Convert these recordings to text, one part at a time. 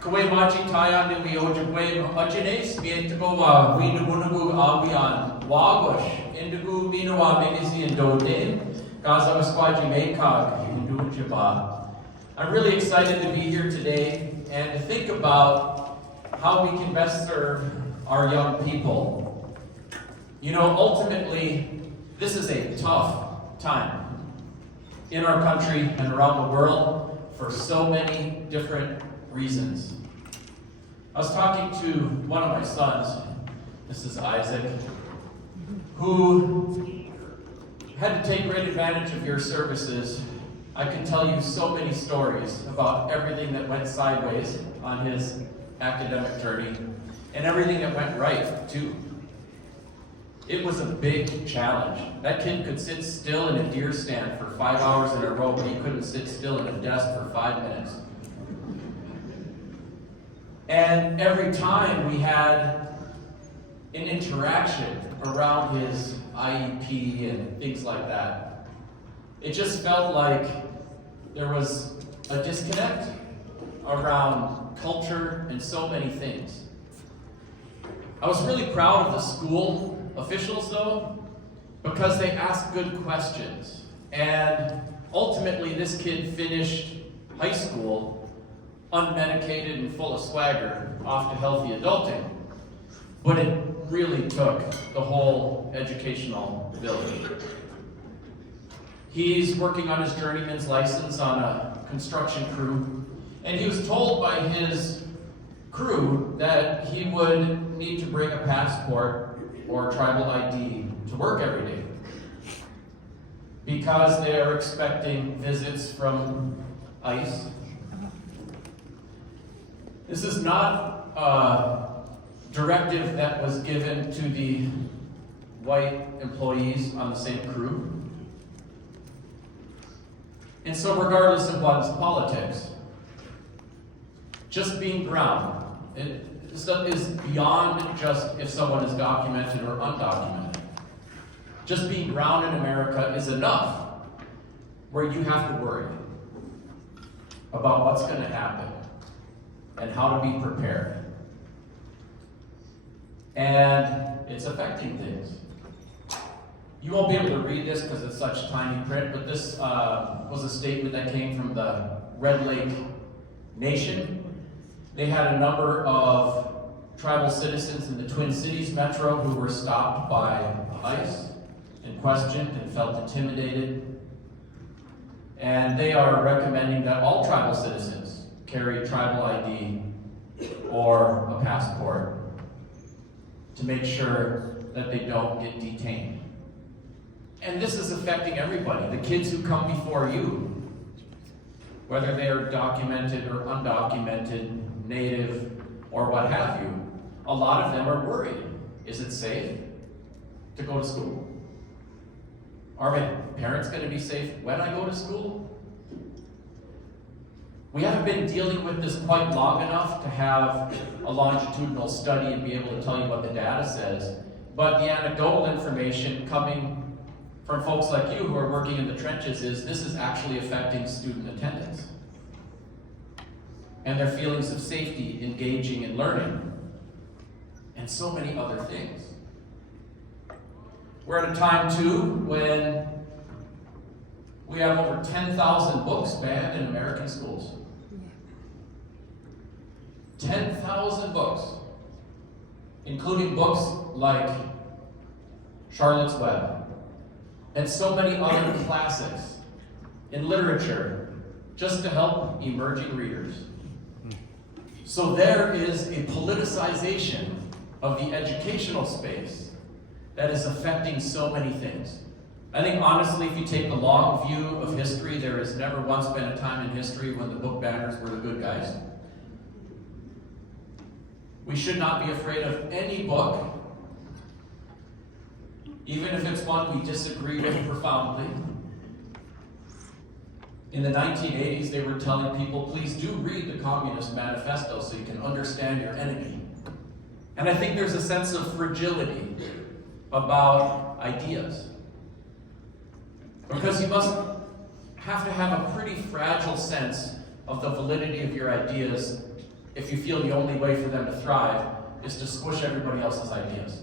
Kwe machi tayan de mi ojabwe ajines mientiko wa winubunubu awian wagosh indigu minawa minisi and dodin gaza masquaji mekag indujaba. I'm really excited to be here today and to think about how we can best serve our young people. You know, ultimately, this is a tough time in our country and around the world for so many different reasons. I was talking to one of my sons, this is Isaac, who had to take great advantage of your services. I can tell you so many stories about everything that went sideways on his academic journey and everything that went right, too. It was a big challenge. That kid could sit still in a deer stand for 5 hours in a row, but he couldn't sit still in a desk for 5 minutes. And every time we had an interaction around his IEP and things like that, it just felt like there was a disconnect around culture and so many things. I was really proud of the school officials, though, because they asked good questions. And ultimately, this kid finished high school unmedicated and full of swagger, off to healthy adulting. But it really took the whole educational village. He's working on his journeyman's license on a construction crew, and he was told by his crew that he would need to bring a passport or tribal ID to work every day because they are expecting visits from ICE. This is not a directive that was given to the white employees on the same crew. And so regardless of one's politics, just being brown, stuff is beyond just if someone is documented or undocumented. Just being brown in America is enough where you have to worry about what's going to happen and how to be prepared. And it's affecting things. You won't be able to read this because it's such tiny print, but this was a statement that came from the Red Lake Nation. They had a number of tribal citizens in the Twin Cities metro who were stopped by ICE and questioned and felt intimidated. And they are recommending that all tribal citizens carry tribal ID or a passport to make sure that they don't get detained. And this is affecting everybody. The kids who come before you, whether they are documented or undocumented, native, or what have you, a lot of them are worried. Is it safe to go to school? Are my parents going to be safe when I go to school? We haven't been dealing with this quite long enough to have a longitudinal study and be able to tell you what the data says, but the anecdotal information coming from folks like you who are working in the trenches is this is actually affecting student attendance and their feelings of safety, engaging in learning, and so many other things. We're at a time, too, when we have over 10,000 books banned in American schools. 10,000 books, including books like Charlotte's Web, and so many other classics in literature, just to help emerging readers. So there is a politicization of the educational space that is affecting so many things. I think honestly, if you take a long view of history, there has never once been a time in history when the book banners were the good guys. We should not be afraid of any book, even if it's one we disagree with profoundly. In the 1980s, they were telling people, please do read the Communist Manifesto so you can understand your enemy. And I think there's a sense of fragility about ideas. Because you must have to have a pretty fragile sense of the validity of your ideas if you feel the only way for them to thrive is to squish everybody else's ideas.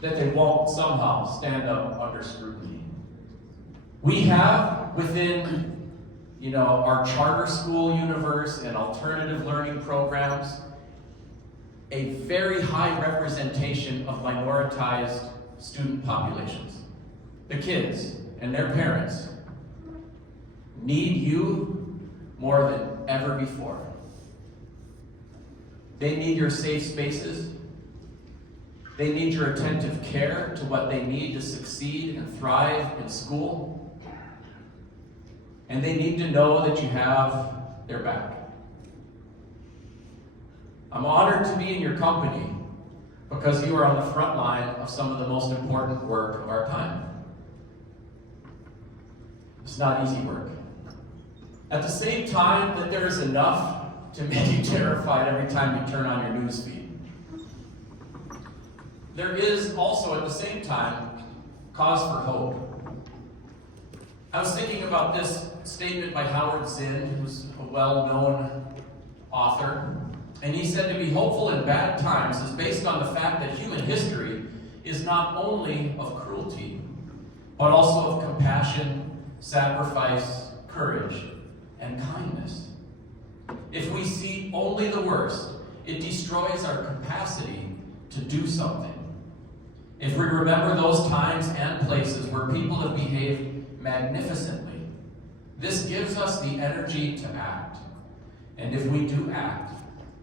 That they won't somehow stand up under scrutiny. We have within, our charter school universe and alternative learning programs a very high representation of minoritized student populations. The kids and their parents need you more than ever before. They need your safe spaces. They need your attentive care to what they need to succeed and thrive in school. And they need to know that you have their back. I'm honored to be in your company because you are on the front line of some of the most important work of our time. It's not easy work. At the same time that there is enough to make you terrified every time you turn on your news feed, there is also at the same time cause for hope. I was thinking about this statement by Howard Zinn, who's a well-known author, and he said to be hopeful in bad times is based on the fact that human history is not only of cruelty, but also of compassion, sacrifice, courage, and kindness. If we see only the worst, it destroys our capacity to do something. If we remember those times and places where people have behaved magnificently, this gives us the energy to act. And if we do act,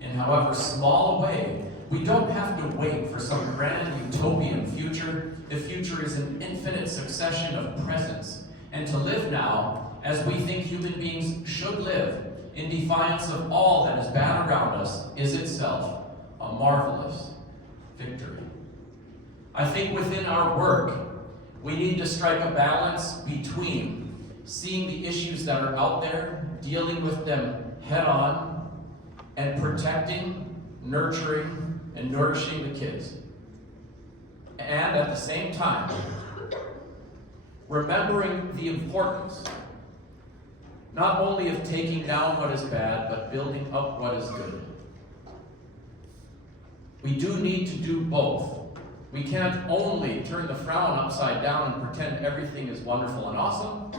in however small a way, we don't have to wait for some grand utopian future. The future is an infinite succession of presents. And to live now, as we think human beings should live, in defiance of all that is bad around us, is itself a marvelous victory. I think within our work, we need to strike a balance between seeing the issues that are out there, dealing with them head on, and protecting, nurturing, and nourishing the kids. And at the same time, remembering the importance not only of taking down what is bad, but building up what is good. We do need to do both. We can't only turn the frown upside down and pretend everything is wonderful and awesome.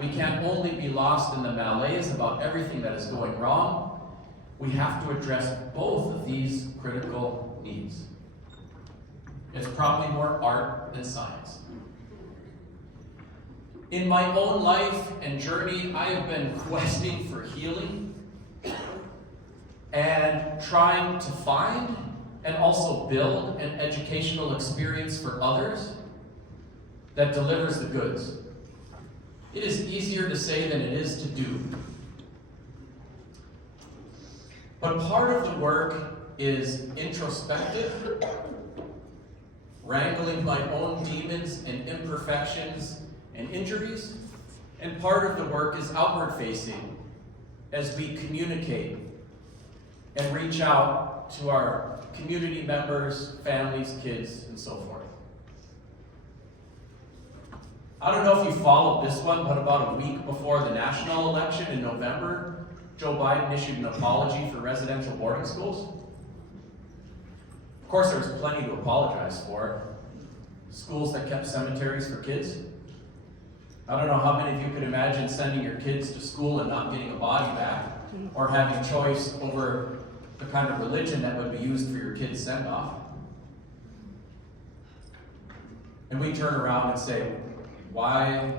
We can't only be lost in the malaise about everything that is going wrong. We have to address both of these critical needs. It's probably more art than science. In my own life and journey, I have been questing for healing and trying to find and also build an educational experience for others that delivers the goods. It is easier to say than it is to do. But part of the work is introspective, wrangling my own demons and imperfections and injuries, and part of the work is outward facing as we communicate and reach out to our community members, families, kids, and so forth. I don't know if you followed this one, but about a week before the national election in November, Joe Biden issued an apology for residential boarding schools. Of course, there was plenty to apologize for. Schools that kept cemeteries for kids. I don't know how many of you could imagine sending your kids to school and not getting a body back, or having choice over the kind of religion that would be used for your kid's send-off. And we turn around and say, why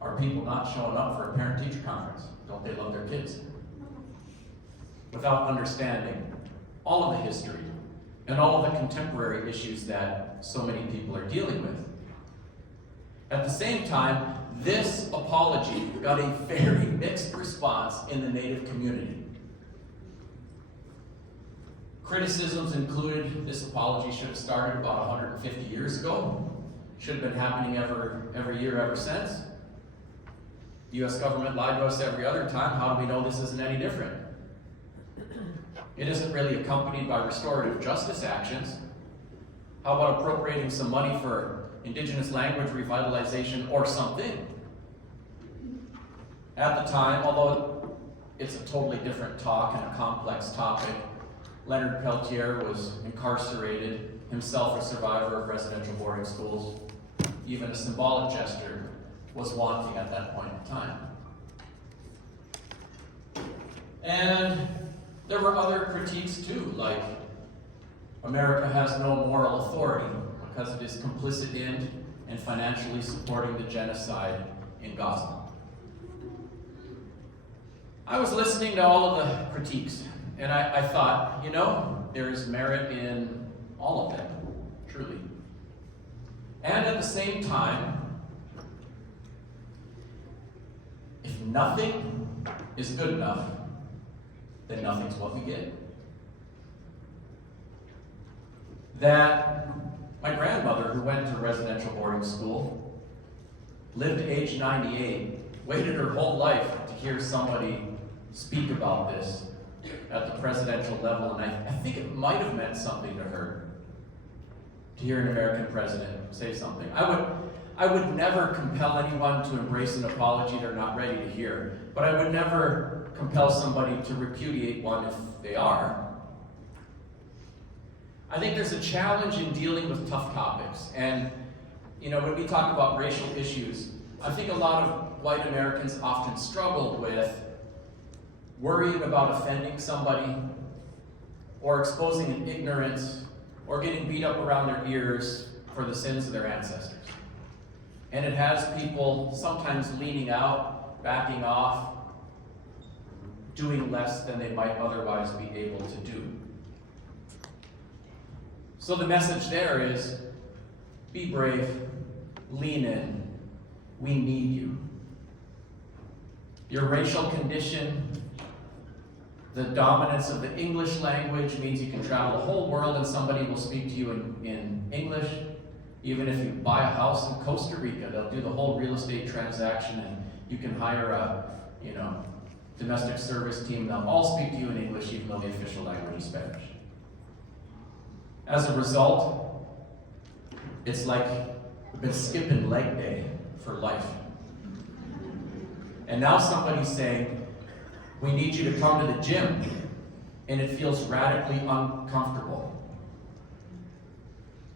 are people not showing up for a parent-teacher conference? Don't they love their kids? Without understanding all of the history and all of the contemporary issues that so many people are dealing with. At the same time, this apology got a very mixed response in the Native community. Criticisms included this apology should have started about 150 years ago, should have been happening every year ever since. The U.S. government lied to us every other time. How do we know this isn't any different? It isn't really accompanied by restorative justice actions. How about appropriating some money for Indigenous language revitalization or something? At the time, although it's a totally different talk and a complex topic. Leonard Peltier was incarcerated, himself a survivor of residential boarding schools. Even a symbolic gesture was wanting at that point in time. And there were other critiques too, like America has no moral authority because it is complicit in and financially supporting the genocide in Gaza. I was listening to all of the critiques, and I thought, you know, there is merit in all of them, truly. And at the same time, if nothing is good enough, then nothing's what we get. That my grandmother, who went to residential boarding school, lived to age 98, waited her whole life to hear somebody speak about this at the presidential level, and I think it might have meant something to her to hear an American president say something. I would never compel anyone to embrace an apology they're not ready to hear, but I would never compel somebody to repudiate one if they are. I think there's a challenge in dealing with tough topics, and you know, when we talk about racial issues, I think a lot of white Americans often struggle with worrying about offending somebody, or exposing an ignorance, or getting beat up around their ears for the sins of their ancestors. And it has people sometimes leaning out, backing off, doing less than they might otherwise be able to do. So the message there is, be brave, lean in, we need you. Your racial condition, the dominance of the English language means you can travel the whole world and somebody will speak to you in English. Even if you buy a house in Costa Rica, they'll do the whole real estate transaction, and you can hire a, domestic service team. They'll all speak to you in English, even though the official language is Spanish. As a result, it's like we've been skipping leg day for life. And now somebody's saying, we need you to come to the gym, and it feels radically uncomfortable.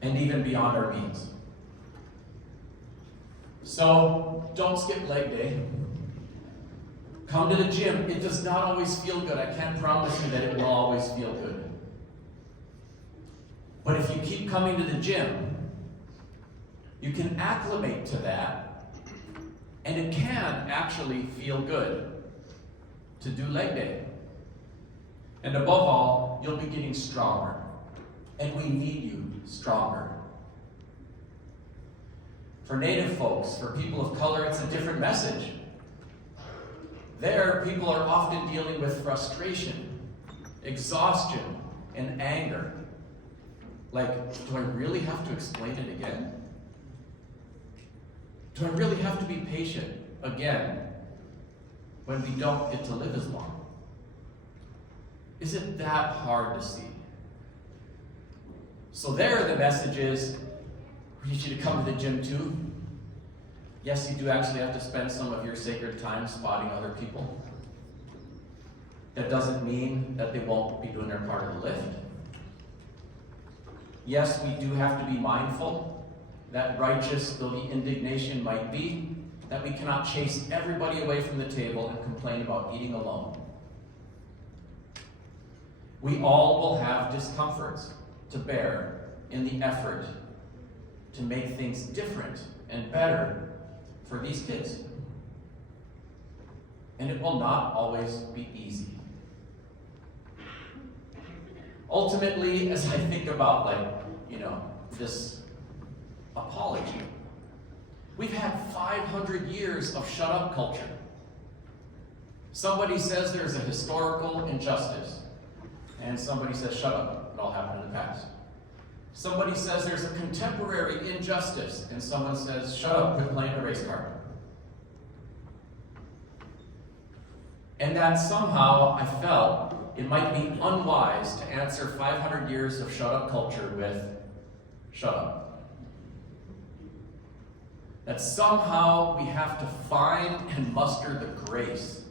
And even beyond our means. So, don't skip leg day. Come to the gym. It does not always feel good. I can't promise you that it will always feel good. But if you keep coming to the gym, you can acclimate to that, and it can actually feel good to do leg day. And above all, you'll be getting stronger. And we need you stronger. For Native folks, for people of color, it's a different message. There, people are often dealing with frustration, exhaustion, and anger. Like, do I really have to explain it again? Do I really have to be patient again when we don't get to live as long? Is it that hard to see? So there, the message is, we need you to come to the gym too. Yes, you do actually have to spend some of your sacred time spotting other people. That doesn't mean that they won't be doing their part of the lift. Yes, we do have to be mindful that righteous though the indignation might be, that we cannot chase everybody away from the table and complain about eating alone. We all will have discomforts to bear in the effort to make things different and better for these kids. And it will not always be easy. Ultimately, as I think about this apology, we've had 500 years of shut up culture. Somebody says there's a historical injustice, and somebody says, shut up, it all happened in the past. Somebody says there's a contemporary injustice, and someone says, shut up, quit playing the race card. And that somehow I felt it might be unwise to answer 500 years of shut up culture with, shut up. That somehow we have to find and muster the grace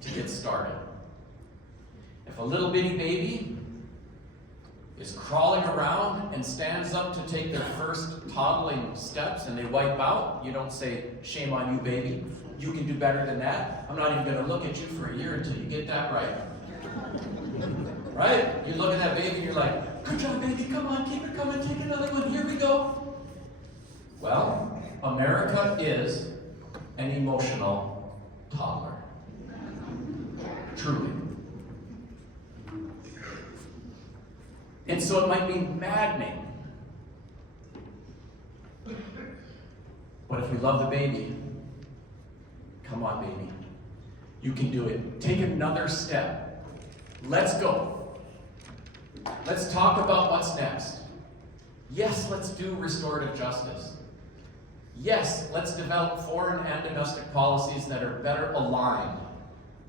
to get started. If a little bitty baby is crawling around and stands up to take their first toddling steps and they wipe out, you don't say, shame on you, baby. You can do better than that. I'm not even going to look at you for a year until you get that right. Right? You look at that baby and you're like, good job, baby. Come on, keep it coming. Take another one. Here we go. Well, America is an emotional toddler. Truly. And so it might be maddening. But if we love the baby, come on, baby. You can do it. Take another step. Let's go. Let's talk about what's next. Yes, let's do restorative justice. Yes, let's develop foreign and domestic policies that are better aligned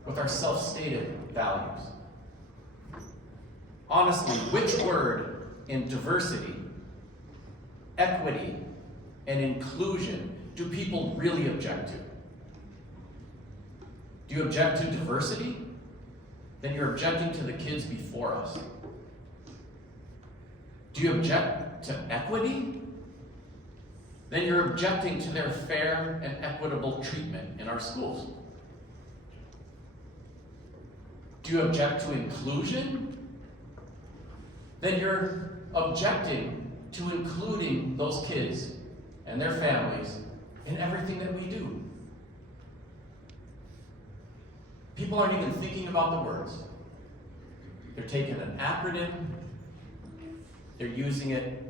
with our self-stated values. Honestly, which word in diversity, equity, and inclusion do people really object to? Do you object to diversity? Then you're objecting to the kids before us. Do you object to equity? Then you're objecting to their fair and equitable treatment in our schools. Do you object to inclusion? Then you're objecting to including those kids and their families in everything that we do. People aren't even thinking about the words. They're taking an acronym, they're using it,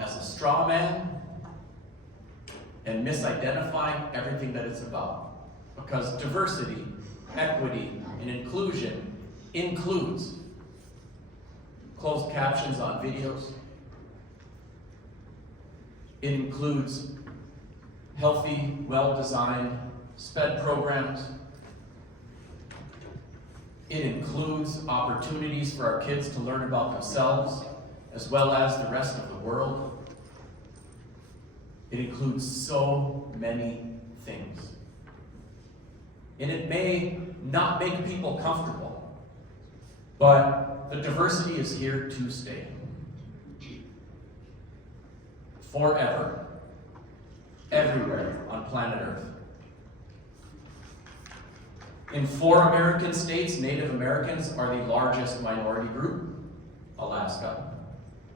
as a straw man, and misidentifying everything that it's about. Because diversity, equity, and inclusion includes closed captions on videos. It includes healthy, well-designed SPED programs. It includes opportunities for our kids to learn about themselves as well as the rest of the world. It includes so many things. And it may not make people comfortable, but the diversity is here to stay. Forever. Everywhere on planet Earth. In 4 American states, Native Americans are the largest minority group. Alaska,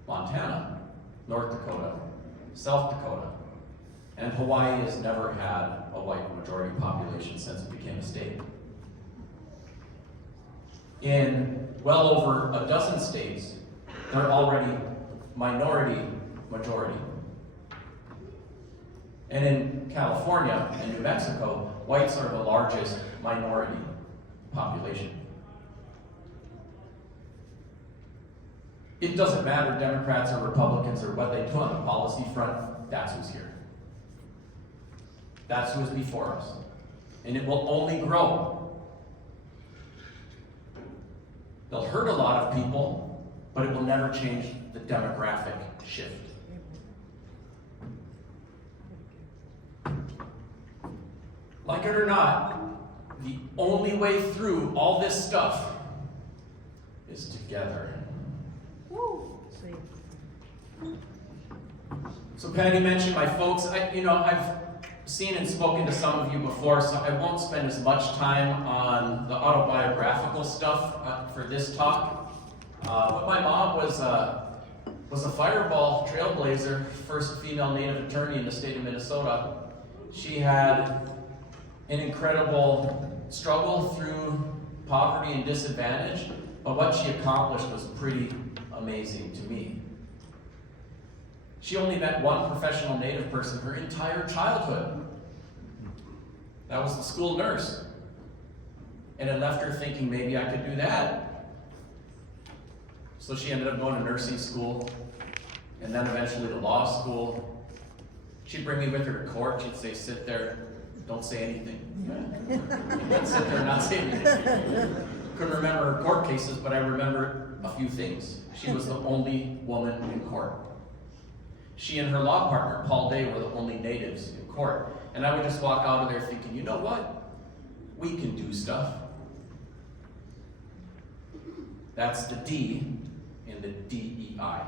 Montana, North Dakota, South Dakota, and Hawaii has never had a white majority population since it became a state. In well over a dozen states, they're already minority majority. And in California and New Mexico, whites are the largest minority population. It doesn't matter Democrats or Republicans or what they do on the policy front, that's who's here. That's who is before us. And it will only grow. They'll hurt a lot of people, but it will never change the demographic shift. Like it or not, the only way through all this stuff is together. Woo! Sweet. So Patty mentioned my folks. I've seen and spoken to some of you before, so I won't spend as much time on the autobiographical stuff for this talk. But my mom was a fireball trailblazer, first female Native attorney in the state of Minnesota. She had an incredible struggle through poverty and disadvantage, but what she accomplished was pretty amazing to me. She only met one professional Native person her entire childhood. That was the school nurse. And it left her thinking, maybe I could do that. So she ended up going to nursing school, and then eventually to law school. She'd bring me with her to court. She'd say, sit there, don't say anything. I'd sit there and not say anything. Couldn't remember her court cases, but I remember a few things. She was the only woman in court. She and her law partner, Paul Day, were the only natives in court. And I would just walk out of there thinking, you know what? We can do stuff. That's the D in the DEI.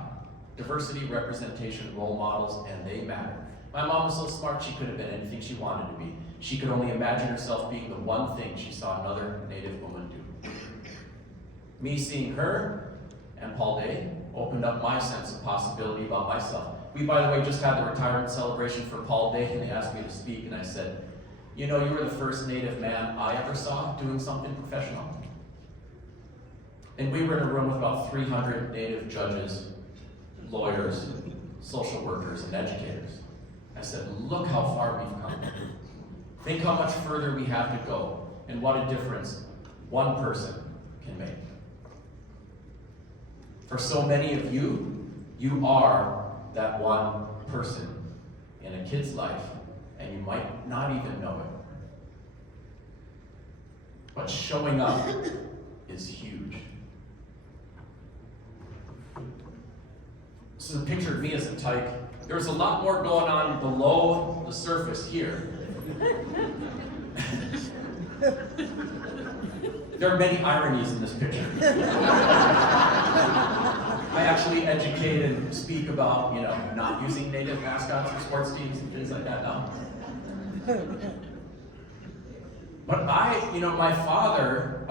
Diversity, representation, role models, and they matter. My mom was so smart she could have been anything she wanted to be. She could only imagine herself being the one thing she saw another Native woman do. Me seeing her and Paul Day opened up my sense of possibility about myself. We, by the way, just had the retirement celebration for Paul Day, and they asked me to speak, and I said, you know, you were the first Native man I ever saw doing something professional. And we were in a room with about 300 Native judges, lawyers, social workers, and educators. I said, look how far we've come. Think how much further we have to go, and what a difference one person can make. For so many of you, you are that one person in a kid's life, and you might not even know it. But showing up is huge. So the picture of me as a tyke, there's a lot more going on below the surface here. There are many ironies in this picture. I actually educate and speak about, not using Native mascots for sports teams and things like that now. But my father,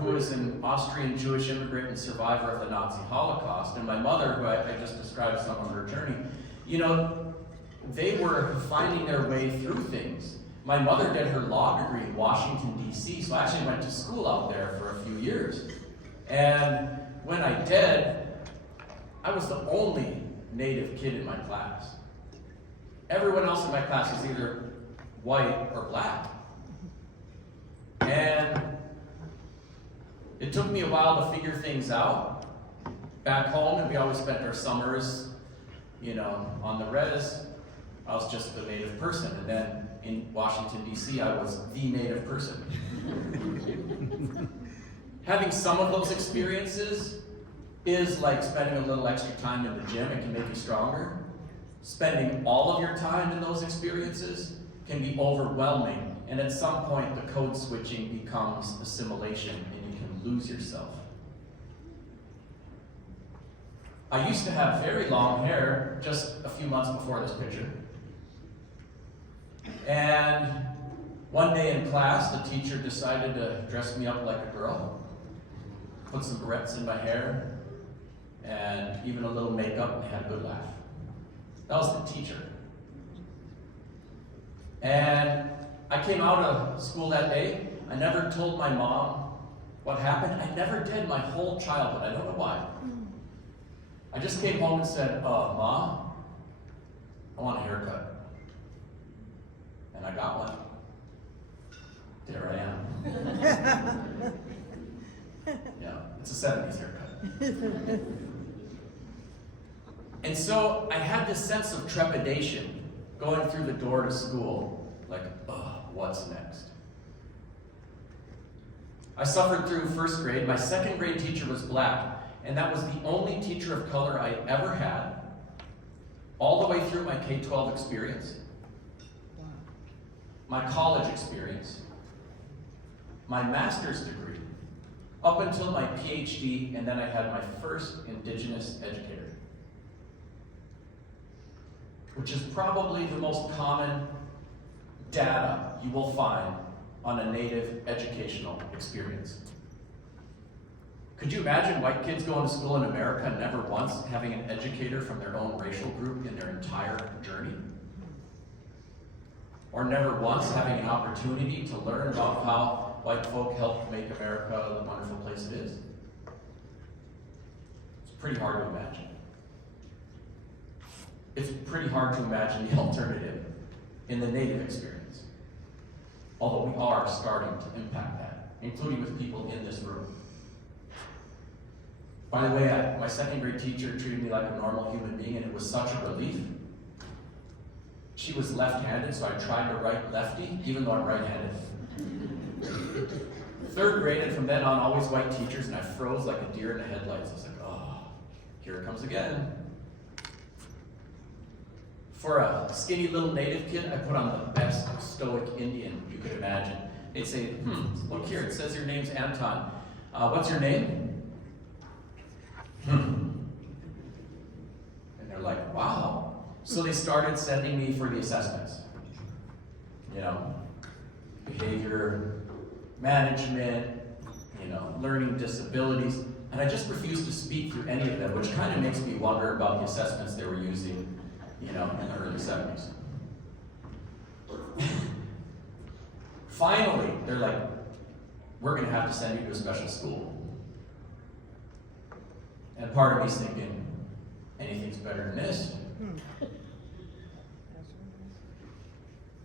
who was an Austrian Jewish immigrant and survivor of the Nazi Holocaust, and my mother, who I just described some of her journey, they were finding their way through things. My mother did her law degree in Washington, D.C., so I actually went to school out there for a few years. And when I did, I was the only Native kid in my class. Everyone else in my class was either white or black. And it took me a while to figure things out. Back home, and we always spent our summers, on the res, I was just the Native person. And then in Washington, D.C., I was the Native person. Having some of those experiences is like spending a little extra time in the gym. It can make you stronger. Spending all of your time in those experiences can be overwhelming. And at some point, the code switching becomes assimilation, and you can lose yourself. I used to have very long hair just a few months before this picture. And one day in class, the teacher decided to dress me up like a girl, put some barrettes in my hair, and even a little makeup, and they had a good laugh. That was the teacher. And I came out of school that day. I never told my mom what happened. I never did my whole childhood. I don't know why. I just came home and said, Mom, I want a haircut. And I got one. There I am. Yeah, it's a 70s haircut. And so I had this sense of trepidation going through the door to school, like, what's next? I suffered through first grade. My second grade teacher was black, and that was the only teacher of color I ever had, all the way through my K-12 experience, my college experience, my master's degree, up until my PhD, and then I had my first Indigenous educator, which is probably the most common data you will find on a Native educational experience. Could you imagine white kids going to school in America and never once having an educator from their own racial group in their entire journey? Or never once having an opportunity to learn about how white folk helped make America the wonderful place it is? It's pretty hard to imagine. It's pretty hard to imagine the alternative in the Native experience. Although we are starting to impact that, including with people in this room. By the way, my second grade teacher treated me like a normal human being, and it was such a relief. She was left-handed, so I tried to write lefty, even though I'm right-handed. Third grade, and from then on, always white teachers, and I froze like a deer in the headlights. I was like, here it comes again. For a skinny little Native kid, I put on the best stoic Indian you could imagine. they'd say, look here, it says your name's Anton. What's your name? And they're like, wow. So they started sending me for the assessments. You know, behavior management, you know, learning disabilities. And I just refused to speak through any of them, which kind of makes me wonder about the assessments they were using, you know, in the early 70s. Finally, they're like, we're going to have to send you to a special school. And part of me's thinking, anything's better than this.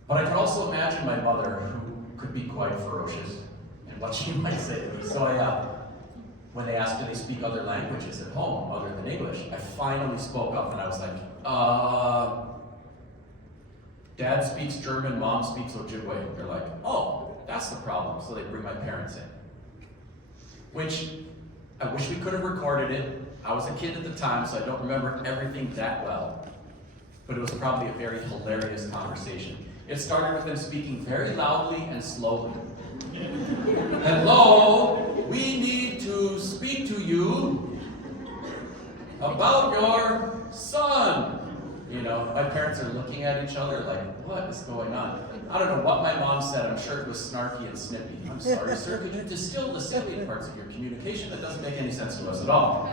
But I can also imagine my mother, who could be quite ferocious, and what she might say to me. So when they asked, do they speak other languages at home other than English, I finally spoke up and I was like, Dad speaks German, Mom speaks Ojibwe. They're like, oh, that's the problem. So they bring my parents in. Which, I wish we could have recorded it. I was a kid at the time, so I don't remember everything that well. But it was probably a very hilarious conversation. It started with them speaking very loudly and slowly. Hello, we need to speak to you about your son. You know, my parents are looking at each other like, what is going on? I don't know what my mom said. I'm sure it was snarky and snippy. I'm sorry, sir, could you distill the salient parts of your communication? That doesn't make any sense to us at all.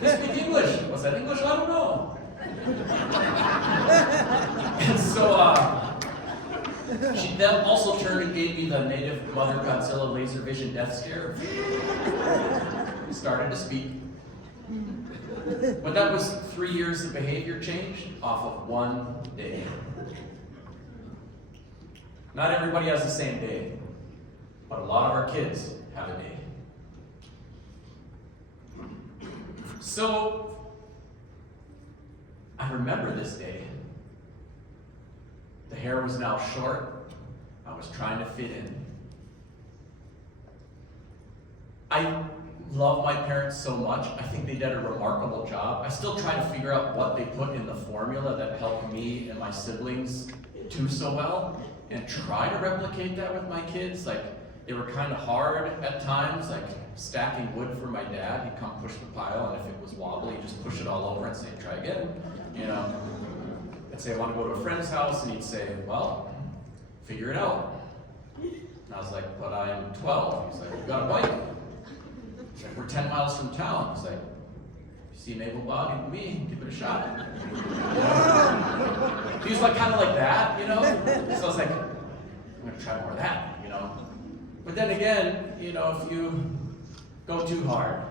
They speak English. Was that English? I don't know. And so, she then also turned and gave me the native Mother Godzilla laser vision death stare. Started to speak. But that was 3 years of behavior change off of one day. Not everybody has the same day, but a lot of our kids have a day. So, I remember this day. The hair was now short. I was trying to fit in. I love my parents so much. I think they did a remarkable job. I still try to figure out what they put in the formula that helped me and my siblings do so well, and try to replicate that with my kids. Like, they were kind of hard at times, like stacking wood for my dad. He'd come push the pile, and if it was wobbly, he'd just push it all over and say, try again, you know. I'd say, I want to go to a friend's house, and he'd say, well, figure it out. And I was like, but I'm 12. He's like, you got a bike? He's like, we're 10 miles from town. He's like, you seem able-bodied to me, give it a shot. He was like, kind of like that, you know? So I was like, I'm going to try more of that, you know? But then again, you know, if you go too hard,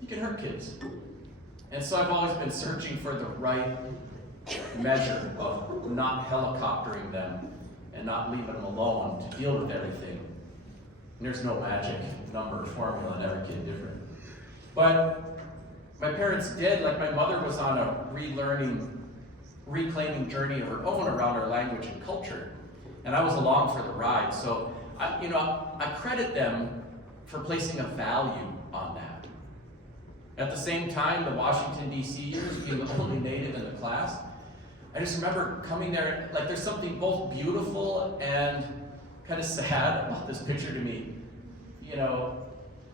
you can hurt kids. And so I've always been searching for the right measure of not helicoptering them and not leaving them alone to deal with everything. And there's no magic number or formula, and every kid different. But my parents did, like my mother was on a reclaiming journey of her own around our language and culture. And I was along for the ride. So, I credit them for placing a value on that. At the same time, the Washington, D.C. years, being the only native in the class, I just remember coming there, like there's something both beautiful and kind of sad about this picture to me. You know,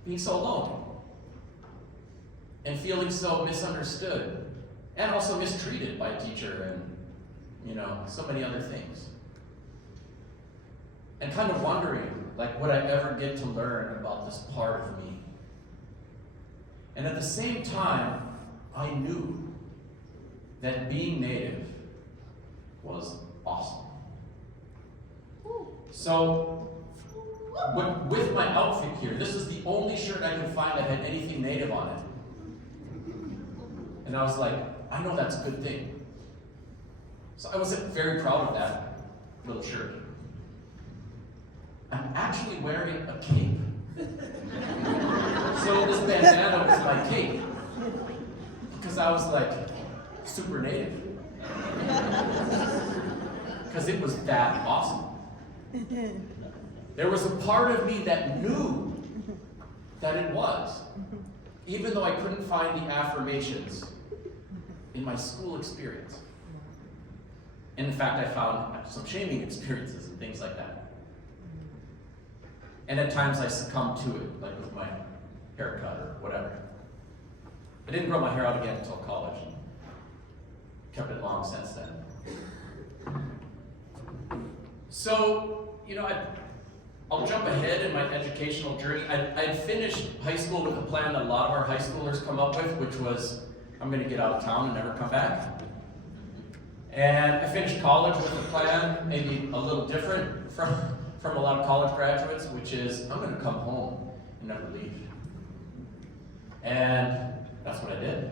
being so alone and feeling so misunderstood and also mistreated by a teacher and, you know, so many other things. And kind of wondering, like, would I ever get to learn about this part of me? And at the same time, I knew that being native was awesome. So, with my outfit here, this is the only shirt I could find that had anything native on it. And I was like, I know that's a good thing. So I wasn't very proud of that little shirt. I'm actually wearing a cape. So this bandana was my cape. Because I was like, super native. Because it was that awesome. There was a part of me that knew that it was, even though I couldn't find the affirmations in my school experience. And in fact, I found some shaming experiences and things like that. And at times I succumbed to it, like with my haircut or whatever. I didn't grow my hair out again until college. Kept it long since then. So, I'll jump ahead in my educational journey. I had finished high school with a plan that a lot of our high schoolers come up with, which was, I'm going to get out of town and never come back. And I finished college with a plan, maybe a little different from a lot of college graduates, which is, I'm going to come home and never leave. And that's what I did.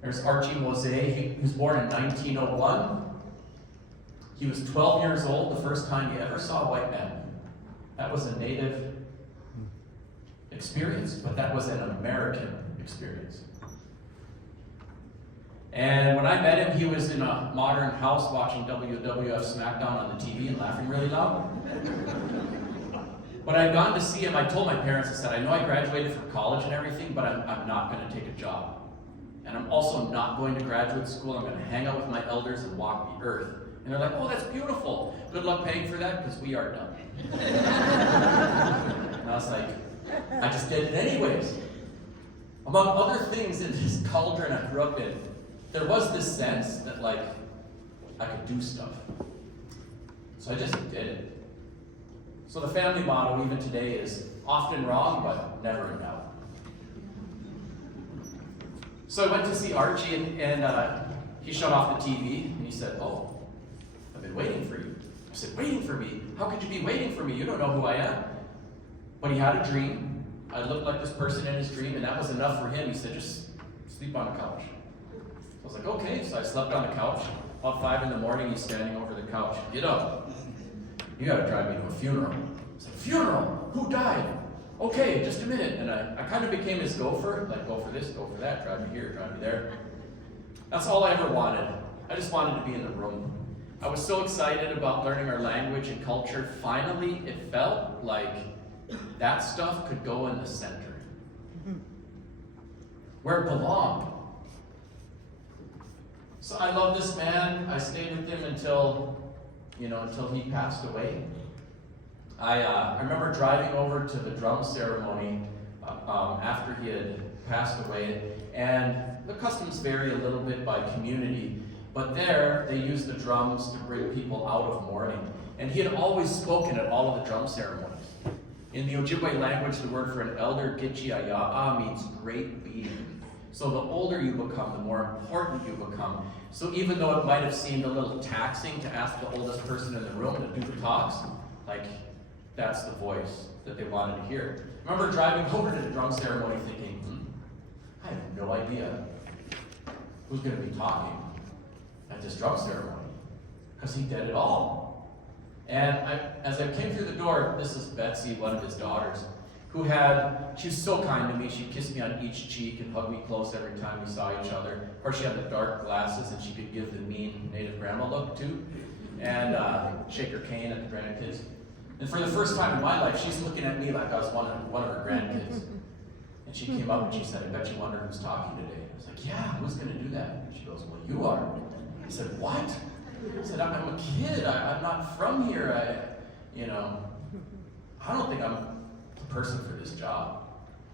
There's Archie Mose. He was born in 1901. He was 12 years old the first time he ever saw a white man. That was a Native experience, but that was an American experience. And when I met him, he was in a modern house watching WWF SmackDown on the TV and laughing really loud. When I had gone to see him, I told my parents, I said, I know I graduated from college and everything, but I'm not going to take a job. And I'm also not going to graduate school. I'm going to hang out with my elders and walk the earth. And they're like, oh, that's beautiful. Good luck paying for that, because we are done. And I was like, I just did it anyways. Among other things in this cauldron I grew up in, there was this sense that, like, I could do stuff. So I just did it. So the family motto, even today, is often wrong, but never in doubt. So I went to see Archie, and he shut off the TV, and he said, oh, I've been waiting for you. I said, waiting for me? How could you be waiting for me? You don't know who I am. But he had a dream. I looked like this person in his dream, and that was enough for him. He said, just sleep on the couch. I was like, okay. So I slept on the couch. About 5 in the morning, he's standing over the couch. Get up. You got to drive me to a funeral. I said, funeral? Who died? Okay, just a minute. And I kind of became his gopher. Like, go for this, go for that. Drive me here, drive me there. That's all I ever wanted. I just wanted to be in the room. I was so excited about learning our language and culture. Finally, it felt like that stuff could go in the center, where it belonged. So I love this man. I stayed with him until he passed away. I remember driving over to the drum ceremony after he had passed away, and the customs vary a little bit by community, but there they use the drums to bring people out of mourning. And he had always spoken at all of the drum ceremonies. In the Ojibwe language, the word for an elder, Gitchiaya'a, means great being. So the older you become, the more important you become. So even though it might have seemed a little taxing to ask the oldest person in the room to do the talks, like, that's the voice that they wanted to hear. I remember driving over to the drum ceremony thinking, I have no idea who's going to be talking at this drum ceremony, because he did it all. And as I came through the door, this is Betsy, one of his daughters, she was so kind to me. She kissed me on each cheek and hugged me close every time we saw each other. Of course, she had the dark glasses, and she could give the mean Native grandma look too, and shake her cane at the grandkids. And for the first time in my life, she's looking at me like I was one of her grandkids. And she came up and she said, I bet you wonder who's talking today. I was like, yeah, who's going to do that? And she goes, well, you are. I said, what? I said, I'm a kid. I'm not from here. I don't think I'm the person for this job.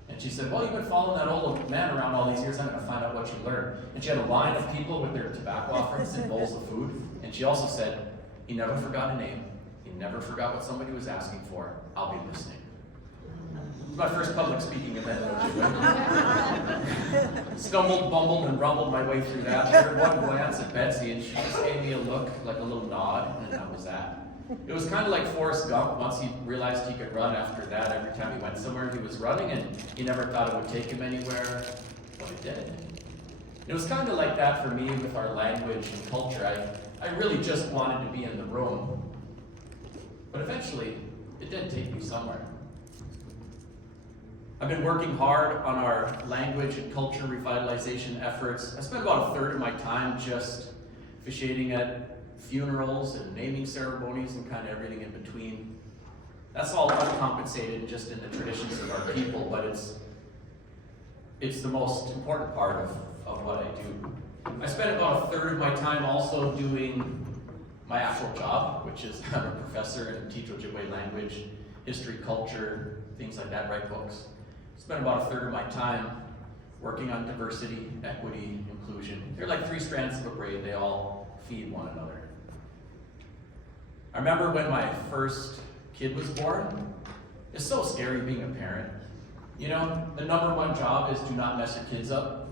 And she said, well, you've been following that old man around all these years. I'm going to find out what you learned. And she had a line of people with their tobacco offerings and bowls of food. And she also said, he never forgot a name. He never forgot what somebody was asking for. I'll be listening. It was my first public speaking event. Stumbled, bumbled, and rumbled my way through that. I heard one glance at Betsy, and she just gave me a look, like a little nod, and that was that. It was kind of like Forrest Gump. Once he realized he could run after that, every time he went somewhere, he was running, and he never thought it would take him anywhere, but it did. It was kind of like that for me with our language and culture. I really just wanted to be in the room. But eventually, it did take me somewhere. I've been working hard on our language and culture revitalization efforts. I spent about a third of my time just officiating at funerals and naming ceremonies and kind of everything in between. That's all uncompensated just in the traditions of our people, but it's the most important part of what I do. I spent about a third of my time also doing my actual job, which is I'm a professor and teach Ojibwe language, history, culture, things like that, write books. Spend about a third of my time working on diversity, equity, inclusion. They're like three strands of a braid, they all feed one another. I remember when my first kid was born, it's so scary being a parent. You know, the number one job is do not mess your kids up,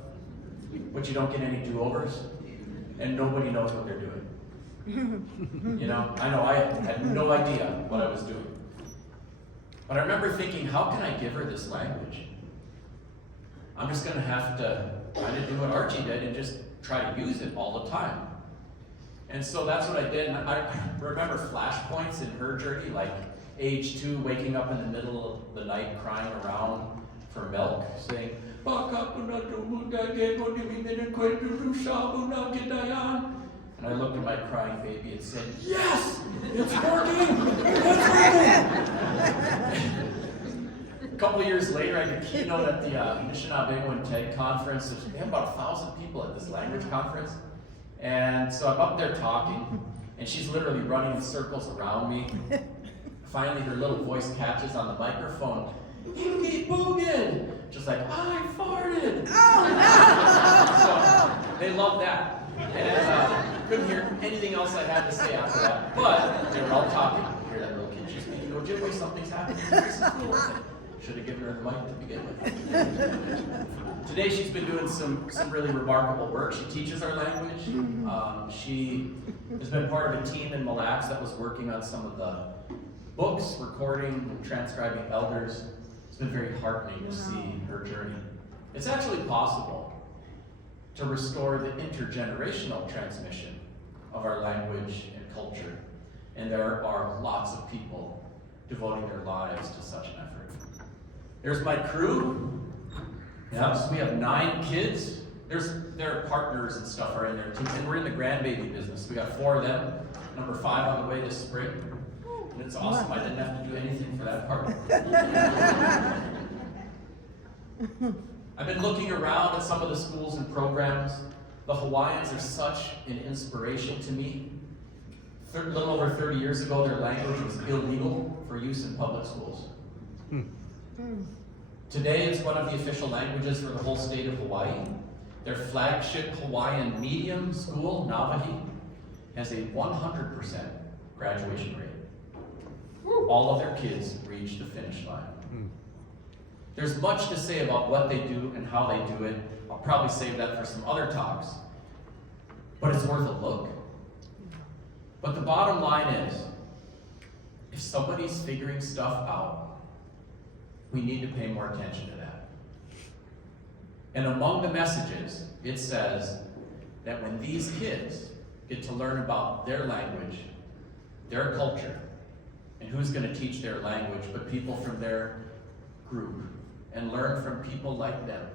but you don't get any do-overs, and nobody knows what they're doing. You know, I had no idea what I was doing. But I remember thinking, how can I give her this language? I'm just gonna have to kind of do what Archie did and just try to use it all the time. And so that's what I did. And I remember flashpoints in her journey, like age 2, waking up in the middle of the night crying around for milk, saying, and I looked at my crying baby and said, yes, it's working, A couple of years later, I did Keynote at the Anishinaabe conference. We had about 1,000 people at this language conference. And so I'm up there talking, and she's literally running in circles around me. Finally, her little voice catches on the microphone. Boogie, boogie! Just like, I farted! So they loved that. And couldn't hear anything else I had to say after that. But they were all talking. You hear that little kid, she's speaking Ojibwe, something's happening. This is cool. Should have given her the mic to begin with. Today she's been doing some really remarkable work. She teaches our language. She has been part of a team in MAAP that was working on some of the books, recording, and transcribing elders. It's been very heartening to see her journey. It's actually possible to restore the intergenerational transmission of our language and culture. And there are lots of people devoting their lives to such an effort. There's my crew. Yeah, so we have 9 kids. Their partners and stuff are in there too. And we're in the grandbaby business. We got 4 of them. Number 5 on the way this spring. And it's awesome. I didn't have to do anything for that part. I've been looking around at some of the schools and programs. The Hawaiians are such an inspiration to me. A little over 30 years ago, their language was illegal for use in public schools. Today, it's one of the official languages for the whole state of Hawaii. Their flagship Hawaiian medium school, Navahi, has a 100% graduation rate. All of their kids reach the finish line. There's much to say about what they do and how they do it. I'll probably save that for some other talks. But it's worth a look. But the bottom line is, if somebody's figuring stuff out, we need to pay more attention to that. And among the messages, it says that when these kids get to learn about their language, their culture, and who's going to teach their language, but people from their group, and learn from people like them,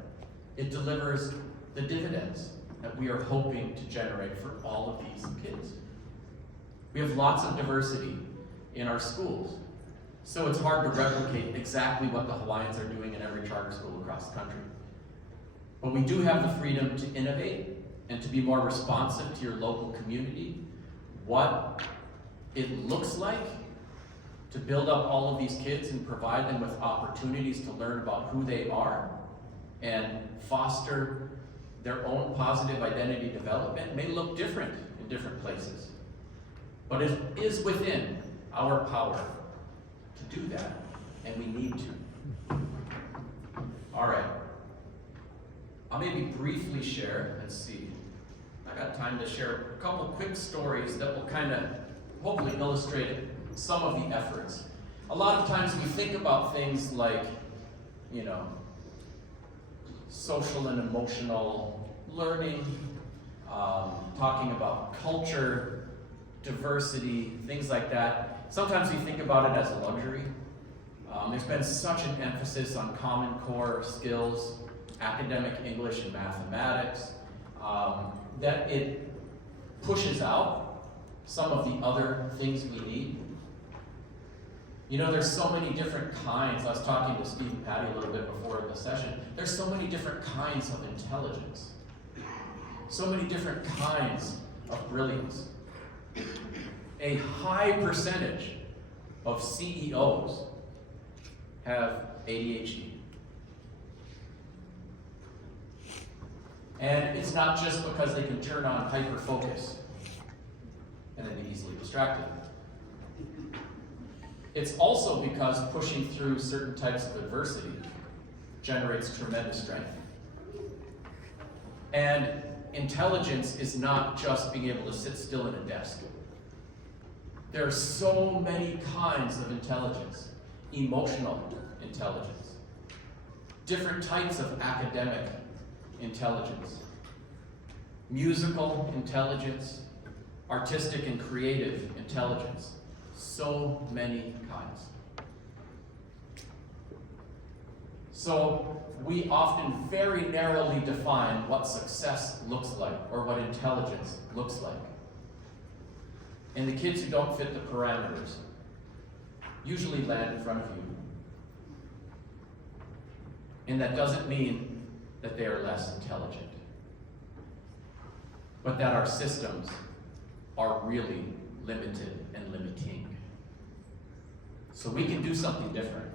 it delivers the dividends that we are hoping to generate for all of these kids. We have lots of diversity in our schools, so it's hard to replicate exactly what the Hawaiians are doing in every charter school across the country. But we do have the freedom to innovate and to be more responsive to your local community, what it looks like to build up all of these kids and provide them with opportunities to learn about who they are and foster their own positive identity development may look different in different places. But it is within our power to do that, and we need to. All right. I'll maybe briefly share, let's see. I got time to share a couple quick stories that will kind of hopefully illustrate some of the efforts. A lot of times we think about things like, social and emotional learning, talking about culture, diversity, things like that. Sometimes we think about it as a luxury. There's been such an emphasis on Common Core skills, academic English and mathematics, that it pushes out some of the other things we need. There's so many different kinds. I was talking to Steve and Patty a little bit before the session. There's so many different kinds of intelligence. So many different kinds of brilliance. a high percentage of CEOs have ADHD. And it's not just because they can turn on hyper-focus and then be easily distracted. It's also because pushing through certain types of adversity generates tremendous strength. And intelligence is not just being able to sit still at a desk. There are so many kinds of intelligence. Emotional intelligence, different types of academic intelligence, musical intelligence, artistic and creative intelligence, so many kinds. So we often very narrowly define what success looks like or what intelligence looks like. And the kids who don't fit the parameters usually land in front of you. And that doesn't mean that they are less intelligent, but that our systems are really limited and limiting. So we can do something different.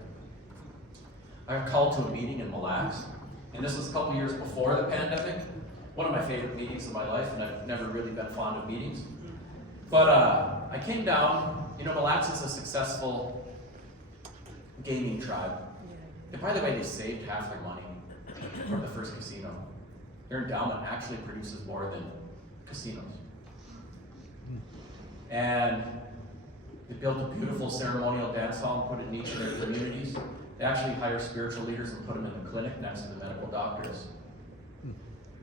I got called to a meeting in Mille Lacs, and this was a couple years before the pandemic. One of my favorite meetings of my life, and I've never really been fond of meetings. But I came down. Mille Lacs is a successful gaming tribe. And by the way, they saved half their money from the first casino. Their endowment actually produces more than casinos. And they built a beautiful ceremonial dance hall and put it in each of their communities. They actually hire spiritual leaders and put them in the clinic next to the medical doctors.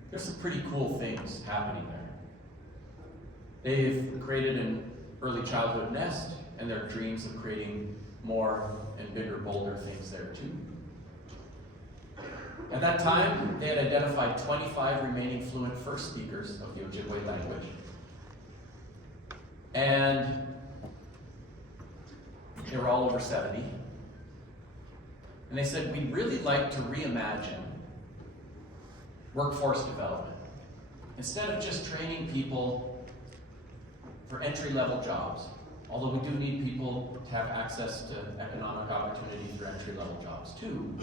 There's some pretty cool things happening there. They've created an early childhood nest, and their dreams of creating more and bigger, bolder things there too. At that time, they had identified 25 remaining fluent first speakers of the Ojibwe language. And they were all over 70. And they said, we'd really like to reimagine workforce development. Instead of just training people for entry-level jobs, although we do need people to have access to economic opportunity through entry-level jobs too,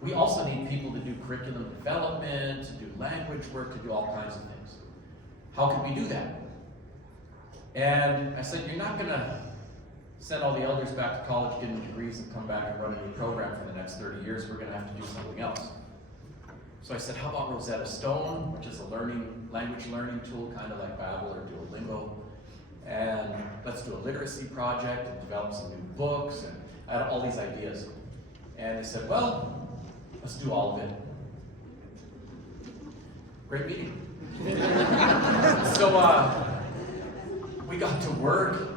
we also need people to do curriculum development, to do language work, to do all kinds of things. How can we do that? And I said, you're not going to send all the elders back to college, get them degrees, and come back and run a new program for the next 30 years. We're going to have to do something else. So I said, how about Rosetta Stone, which is a language learning tool, kind of like Babbel or Duolingo. And let's do a literacy project and develop some new books. And I had all these ideas. And they said, well, let's do all of it. Great meeting. So we got to work.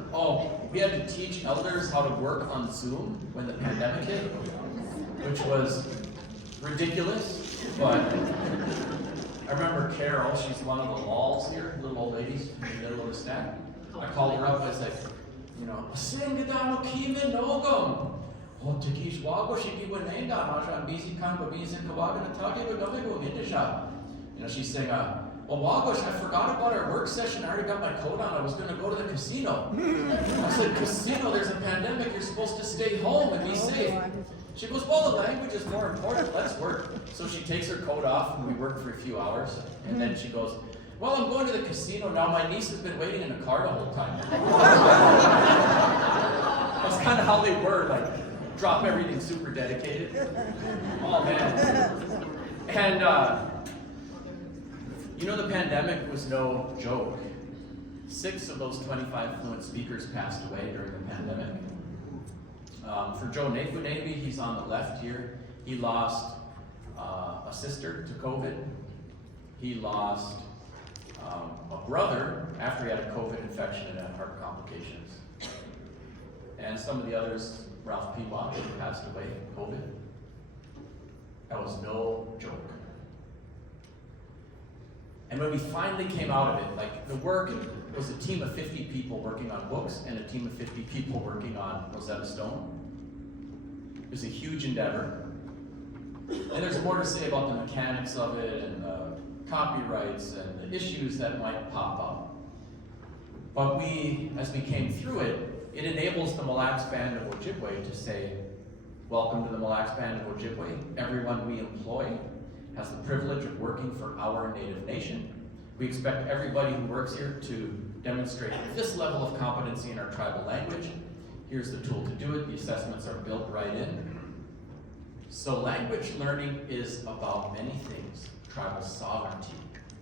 We had to teach elders how to work on Zoom when the pandemic hit, which was ridiculous. But I remember Carol, she's one of the lols here, little old ladies in the middle of the stack. I called her up, I said, Sengedano Kime Nogum. Tikish Wago Shiki Wanenda, Nasha busy come but busy Kawaga Nataki but Novigo Hindisha. She's saying, Wagosh, I forgot about our work session. I already got my coat on. I was going to go to the casino. I said, casino, there's a pandemic. You're supposed to stay home and be safe. She goes, well, the language is more important. Let's work. So she takes her coat off, and we work for a few hours. And then she goes, well, I'm going to the casino now. My niece has been waiting in a car the whole time. That's kind of how they were, like, drop everything, super dedicated. Oh, man. And, the pandemic was no joke. 6 of those 25 fluent speakers passed away during the pandemic. For Joe Nafu, he's on the left here. He lost a sister to COVID. He lost a brother after he had a COVID infection and had heart complications. And some of the others, Ralph Peabody, passed away from COVID. That was no joke. And when we finally came out of it, like the work was a team of 50 people working on books and a team of 50 people working on Rosetta Stone. It was a huge endeavor. And there's more to say about the mechanics of it and the copyrights and the issues that might pop up. But as we came through it, it enables the Mille Lacs Band of Ojibwe to say, welcome to the Mille Lacs Band of Ojibwe. Everyone we employ has the privilege of working for our Native Nation. We expect everybody who works here to demonstrate this level of competency in our tribal language. Here's the tool to do it. The assessments are built right in. So language learning is about many things: tribal sovereignty,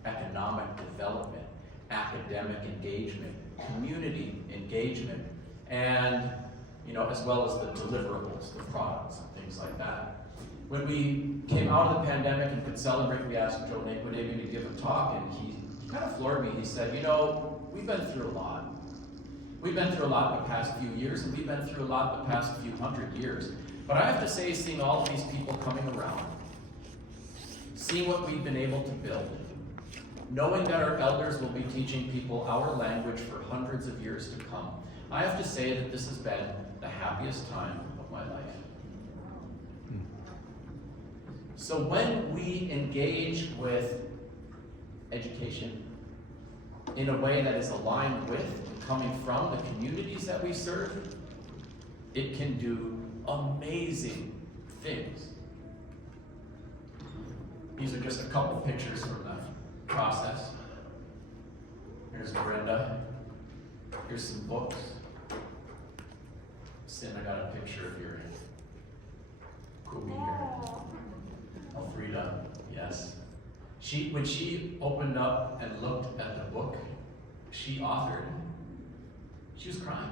economic development, academic engagement, community engagement, and as well as the deliverables, the products, and things like that. When we came out of the pandemic and could celebrate, we asked Joe Naquidavy to give a talk, and he kind of floored me. He said, we've been through a lot. We've been through a lot in the past few years, and we've been through a lot in the past few hundred years. But I have to say, seeing all of these people coming around, seeing what we've been able to build, knowing that our elders will be teaching people our language for hundreds of years to come, I have to say that this has been the happiest time of my life. So when we engage with education in a way that is aligned with and coming from the communities that we serve, it can do amazing things. These are just a couple pictures from the process. Here's Brenda. Here's some books. Sin, I got a picture of your Kubi here. Elfrida, yes. When she opened up and looked at the book she authored, she was crying.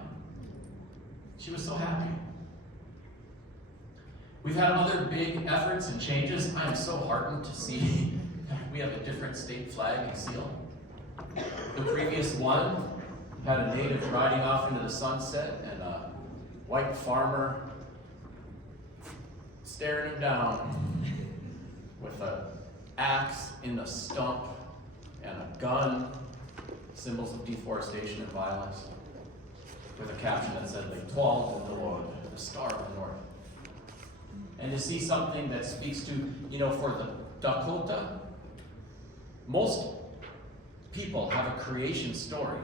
She was so happy. We've had other big efforts and changes. I am so heartened to see we have a different state flag and seal. The previous one had a native riding off into the sunset and a white farmer staring him down with an axe in the stump and a gun, symbols of deforestation and violence, with a caption that said, "L'Étoile de Nord," the Star of the North. And to see something that speaks to, for the Dakota, most people have a creation story